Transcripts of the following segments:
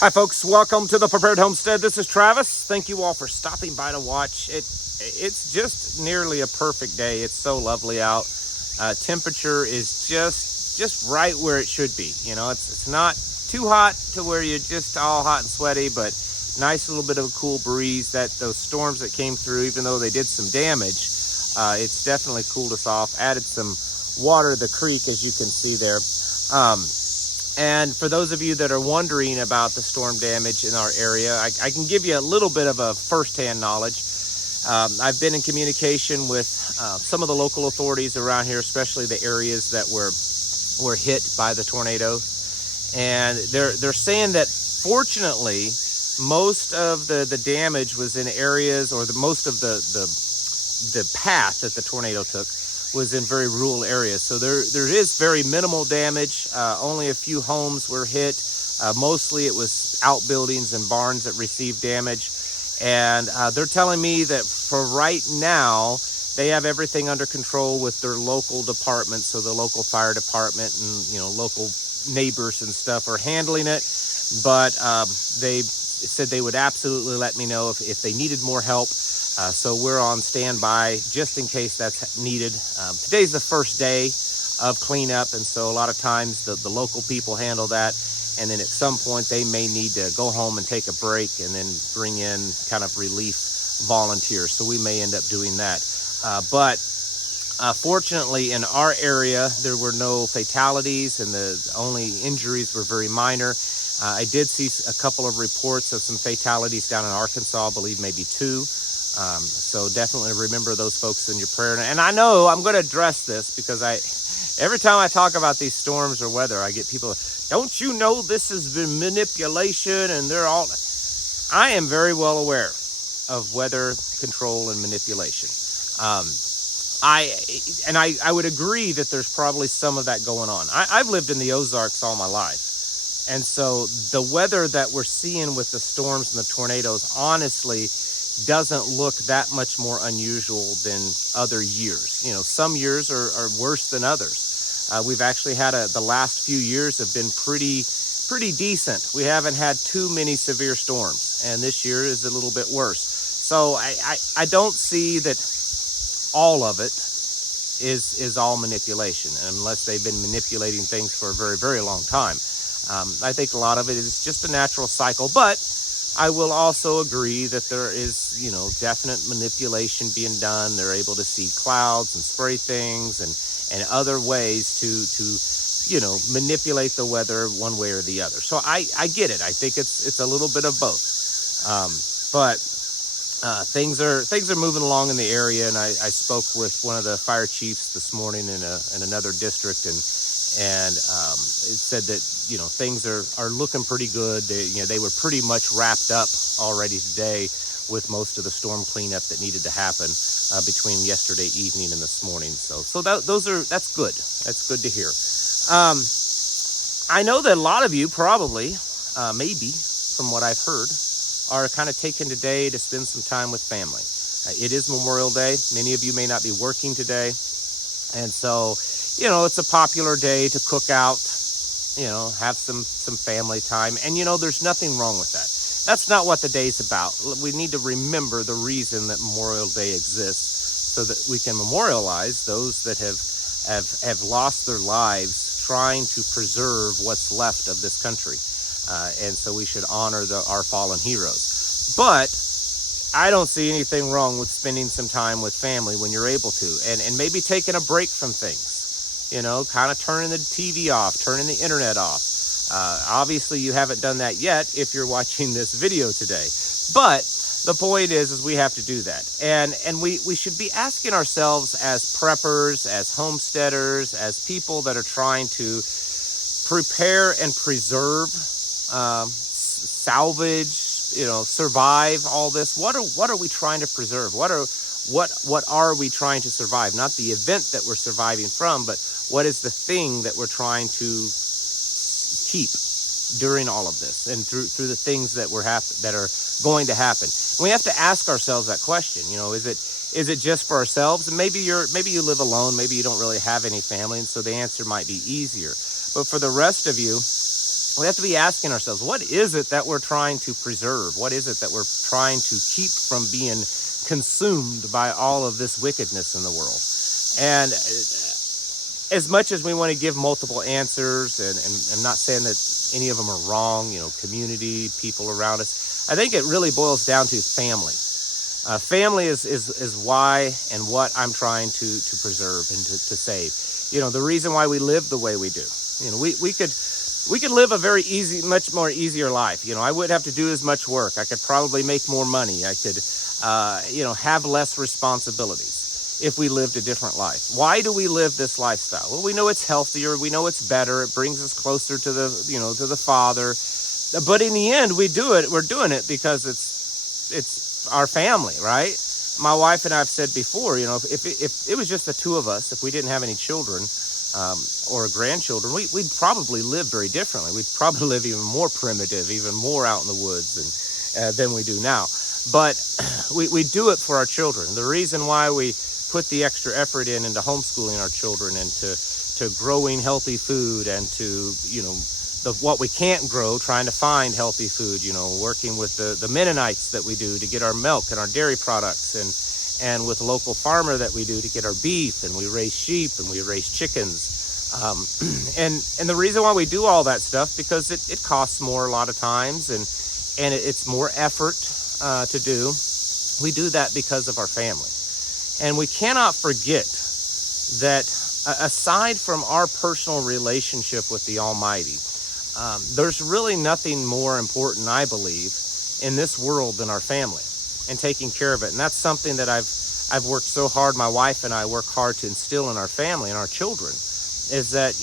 Hi folks, welcome to the Prepared Homestead. This is Travis. Thank you all for stopping by to watch. It's just nearly a perfect day. It's so lovely out. Temperature is just right where it should be. You know, it's not too hot to where you're just all hot and sweaty, but nice little bit of a cool breeze. Those storms that came through, even though they did some damage, it's definitely cooled us off. Added some water to the creek, as you can see there. And for those of you that are wondering about the storm damage in our area, I can give you a little bit of a first-hand knowledge. I've been in communication with some of the local authorities around here, especially the areas that were hit by the tornado. And they're saying that fortunately, most of the damage was in areas, or most of the path that the tornado took was in very rural areas. So there is very minimal damage. Only a few homes were hit. Mostly it was outbuildings and barns that received damage. And they're telling me that for right now, they have everything under control with their local departments. So the local fire department and, local neighbors and stuff are handling it. But they said they would absolutely let me know if they needed more help. So we're on standby just in case that's needed. Today's the first day of cleanup, and so a lot of times the local people handle that, and then at some point they may need to go home and take a break and then bring in kind of relief volunteers. So we may end up doing that. But fortunately in our area, there were no fatalities, and the only injuries were very minor. I did see a couple of reports of some fatalities down in Arkansas, I believe maybe 2. So definitely remember those folks in your prayer. And I know I'm going to address this because every time I talk about these storms or weather, I get people, don't you know this has been manipulation? And I am very well aware of weather control and manipulation. I would agree that there's probably some of that going on. I've lived in the Ozarks all my life. And so the weather that we're seeing with the storms and the tornadoes, honestly, doesn't look that much more unusual than other years. Some years are worse than others. We've actually had the last few years have been pretty decent. We haven't had too many severe storms, and this year is a little bit worse. So I don't see that all of it is all manipulation, unless they've been manipulating things for a very, very long time. I think a lot of it is just a natural cycle, but I will also agree that there is, definite manipulation being done. They're able to see clouds and spray things and other ways to manipulate the weather one way or the other. So I get it. I think it's a little bit of both. But things are moving along in the area, and I spoke with one of the fire chiefs this morning in another district, and it said that things are looking pretty good. They were pretty much wrapped up already today with most of the storm cleanup that needed to happen between yesterday evening and this morning. So that's good. That's good to hear. I know that a lot of you probably, maybe from what I've heard, are kind of taking today to spend some time with family. It is Memorial Day. Many of you may not be working today, and so it's a popular day to cook out, have some family time. And, there's nothing wrong with that. That's not what the day's about. We need to remember the reason that Memorial Day exists, so that we can memorialize those that have lost their lives trying to preserve what's left of this country. And so we should honor our fallen heroes. But I don't see anything wrong with spending some time with family when you're able to, and maybe taking a break from things. Kind of turning the TV off, turning the internet off. Obviously, you haven't done that yet if you're watching this video today. But the point is we have to do that. And we should be asking ourselves as preppers, as homesteaders, as people that are trying to prepare and preserve, salvage, survive all this. What are we trying to preserve? What are we trying to survive? Not the event that we're surviving from, but what is the thing that we're trying to keep during all of this and through the things that are going to happen? And we have to ask ourselves that question. Is it just for ourselves? And maybe you live alone, maybe you don't really have any family, and so the answer might be easier. But for the rest of you, we have to be asking ourselves, what is it that we're trying to preserve? What is it that we're trying to keep from being consumed by all of this wickedness in the world? And as much as we want to give multiple answers, and I'm not saying that any of them are wrong, community, people around us, I think it really boils down to family. Family is why and what I'm trying to preserve and to save. The reason why we live the way we do. We could live a very much more easier life. I wouldn't have to do as much work. I could probably make more money. I could, have less responsibilities if we lived a different life. Why do we live this lifestyle? Well, we know it's healthier. We know it's better. It brings us closer to the Father. But in the end, we're doing it because it's our family, right? My wife and I have said before, if it was just the two of us, if we didn't have any children or grandchildren, we'd probably live very differently. We'd probably live even more primitive, even more out in the woods than we do now. But we do it for our children. The reason why we put the extra effort into homeschooling our children and to growing healthy food and to, what we can't grow, trying to find healthy food, working with the Mennonites that we do to get our milk and our dairy products, and with the local farmer that we do to get our beef, and we raise sheep and we raise chickens. And the reason why we do all that stuff, because it costs more a lot of times, and it's more effort to do. We do that because of our family. And we cannot forget that aside from our personal relationship with the Almighty, there's really nothing more important, I believe, in this world than our family and taking care of it. And that's something that I've worked so hard, my wife and I work hard to instill in our family and our children, is that,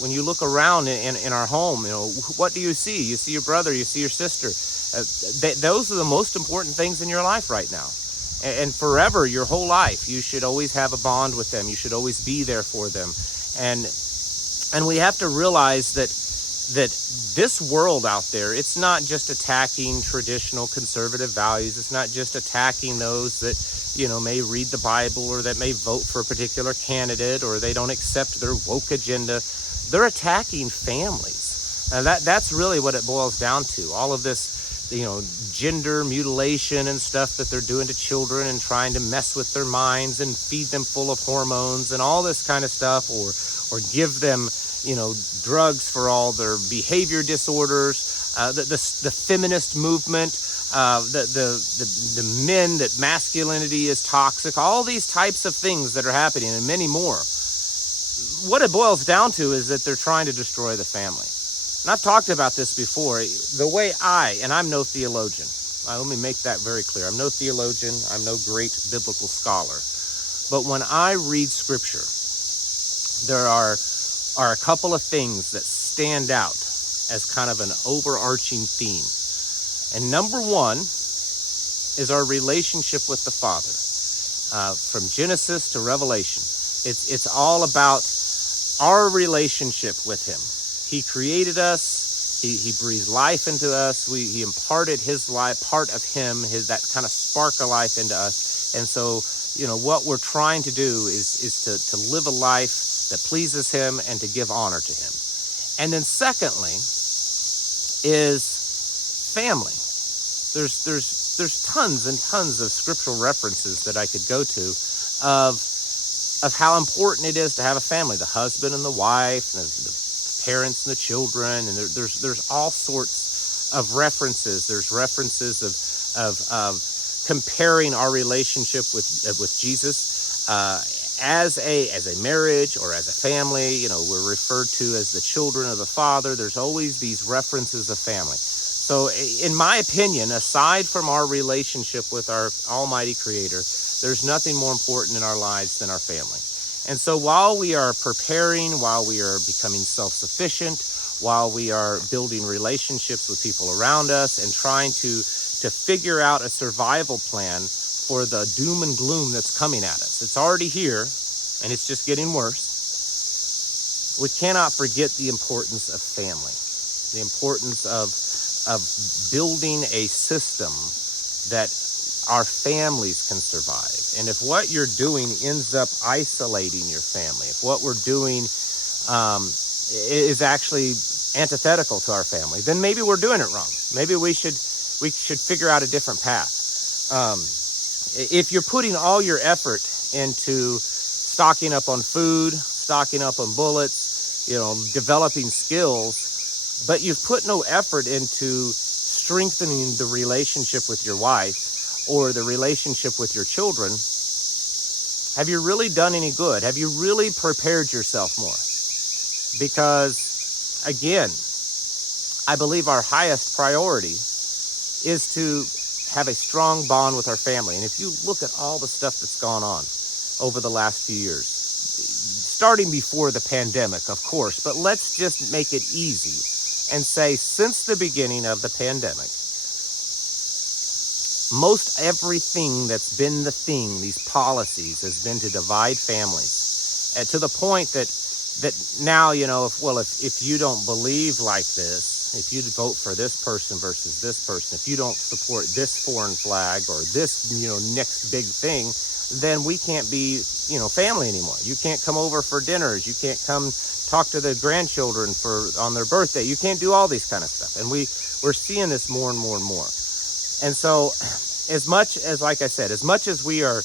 when you look around in our home, what do you see? You see your brother, you see your sister. Those are the most important things in your life right now. And forever, your whole life, you should always have a bond with them. You should always be there for them. And we have to realize that this world out there, it's not just attacking traditional conservative values. It's not just attacking those that, may read the Bible or that may vote for a particular candidate or they don't accept their woke agenda. They're attacking families. And that's really what it boils down to. All of this, gender mutilation and stuff that they're doing to children and trying to mess with their minds and feed them full of hormones and all this kind of stuff, or give them, drugs for all their behavior disorders, the feminist movement, the men, that masculinity is toxic, all these types of things that are happening and many more. What it boils down to is that they're trying to destroy the family. And I've talked about this before. The way and I'm no theologian. Let me make that very clear. I'm no theologian. I'm no great biblical scholar. But when I read Scripture, there are a couple of things that stand out as kind of an overarching theme. And number one is our relationship with the Father. From Genesis to Revelation, it's all about our relationship with Him. He created us. He breathed life into us. He imparted His life, part of Him, that kind of spark of life into us. And so, what we're trying to do is to live a life that pleases Him and to give honor to Him. And then secondly is family. There's tons and tons of scriptural references that I could go to of how important it is to have a family, the husband and the wife, and the parents and the children, and there's all sorts of references. There's references of comparing our relationship with Jesus as a marriage or as a family. We're referred to as the children of the Father. There's always these references of family. So in my opinion, aside from our relationship with our Almighty Creator, there's nothing more important in our lives than our family. And so while we are preparing, while we are becoming self-sufficient, while we are building relationships with people around us and trying to figure out a survival plan for the doom and gloom that's coming at us. It's already here, and it's just getting worse. We cannot forget the importance of family, the importance of building a system that our families can survive. And if what you're doing ends up isolating your family, if what we're doing is actually antithetical to our family, then maybe we're doing it wrong. Maybe we should figure out a different path. If you're putting all your effort into stocking up on food, stocking up on bullets, developing skills, but you've put no effort into strengthening the relationship with your wife or the relationship with your children, have you really done any good? Have you really prepared yourself more? Because, again, I believe our highest priority is to have a strong bond with our family. And if you look at all the stuff that's gone on over the last few years, starting before the pandemic, of course, but let's just make it easy and say since the beginning of the pandemic, most everything that's been the thing, these policies, has been to divide families. To the point that now, if you don't believe like this, if you vote for this person versus this person, if you don't support this foreign flag or this, next big thing, then we can't be, family anymore. You can't come over for dinners. You can't come talk to the grandchildren on their birthday. You can't do all these kind of stuff. And we're seeing this more and more and more. And so as much as we are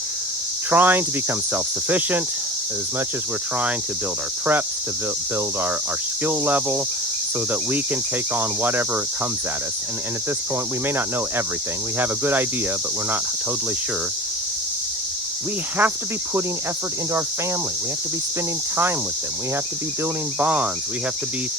trying to become self-sufficient, as much as we're trying to build our preps, to build our skill level so that we can take on whatever comes at us. And at this point, we may not know everything. We have a good idea, but we're not totally sure. We have to be putting effort into our family. We have to be spending time with them. We have to be building bonds. We have to be,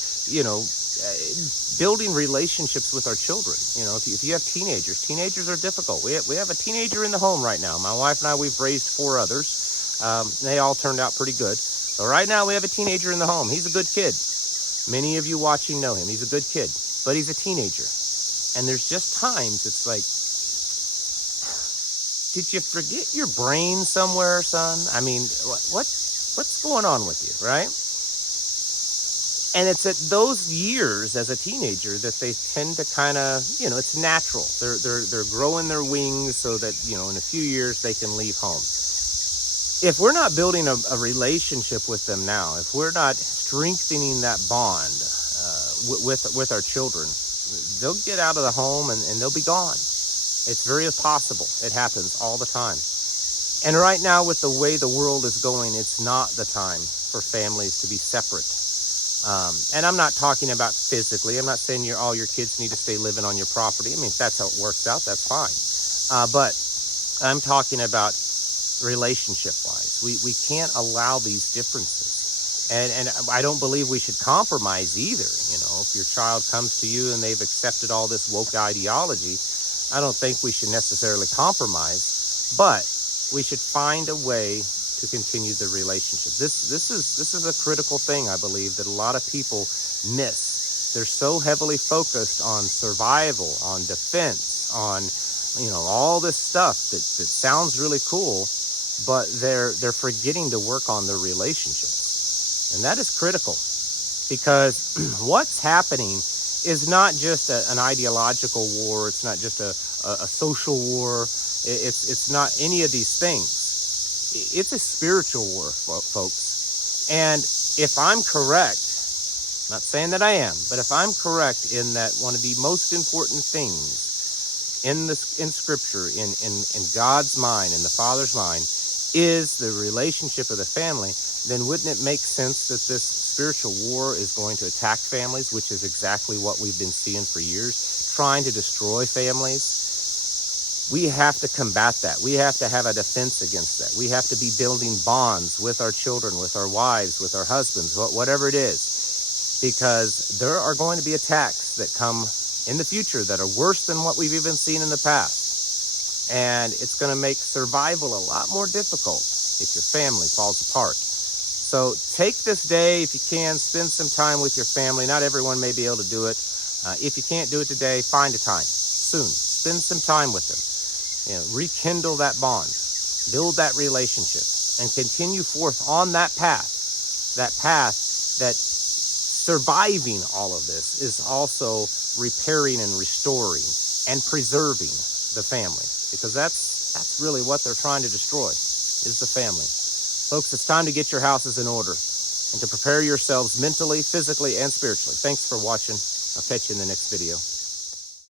building relationships with our children. If you have teenagers are difficult. We have a teenager in the home right now. My wife and I, we've raised 4 others. They all turned out pretty good. So right now we have a teenager in the home. He's a good kid. Many of you watching know him. He's a good kid, but he's a teenager. And there's just times it's like, did you forget your brain somewhere, son? I mean, what's going on with you, right? And it's at those years as a teenager that they tend to kind of, it's natural. They're growing their wings so that, in a few years they can leave home. If we're not building a relationship with them now, if we're not strengthening that bond with our children, they'll get out of the home and they'll be gone. It's very possible. It happens all the time. And right now, with the way the world is going, it's not the time for families to be separate. And I'm not talking about physically. I'm not saying all your kids need to stay living on your property. I mean, if that's how it works out, that's fine. But I'm talking about relationship-wise. We can't allow these differences. And I don't believe we should compromise either. If your child comes to you and they've accepted all this woke ideology, I don't think we should necessarily compromise, but we should find a way to continue the relationship. This is a critical thing, I believe, that a lot of people miss. They're so heavily focused on survival, on defense, on all this stuff that sounds really cool, but they're forgetting to work on their relationships. And that is critical, because what's happening is not just an ideological war. It's not just a social war. It's not any of these things. It's a spiritual war, folks. And if I'm correct, I'm not saying that I am, but if I'm correct in that one of the most important things in Scripture, in God's mind, in the Father's mind, is the relationship of the family, then wouldn't it make sense that this spiritual war is going to attack families, which is exactly what we've been seeing for years, trying to destroy families? We have to combat that. We have to have a defense against that. We have to be building bonds with our children, with our wives, with our husbands, whatever it is, because there are going to be attacks that come in the future that are worse than what we've even seen in the past. And it's going to make survival a lot more difficult if your family falls apart. So take this day, if you can, spend some time with your family. Not everyone may be able to do it. If you can't do it today, find a time soon. Spend some time with them. Rekindle that bond, build that relationship, and continue forth on that path that surviving all of this is also repairing and restoring and preserving the family, because that's really what they're trying to destroy, is the family. Folks, it's time to get your houses in order and to prepare yourselves mentally, physically, and spiritually. Thanks for watching. I'll catch you in the next video.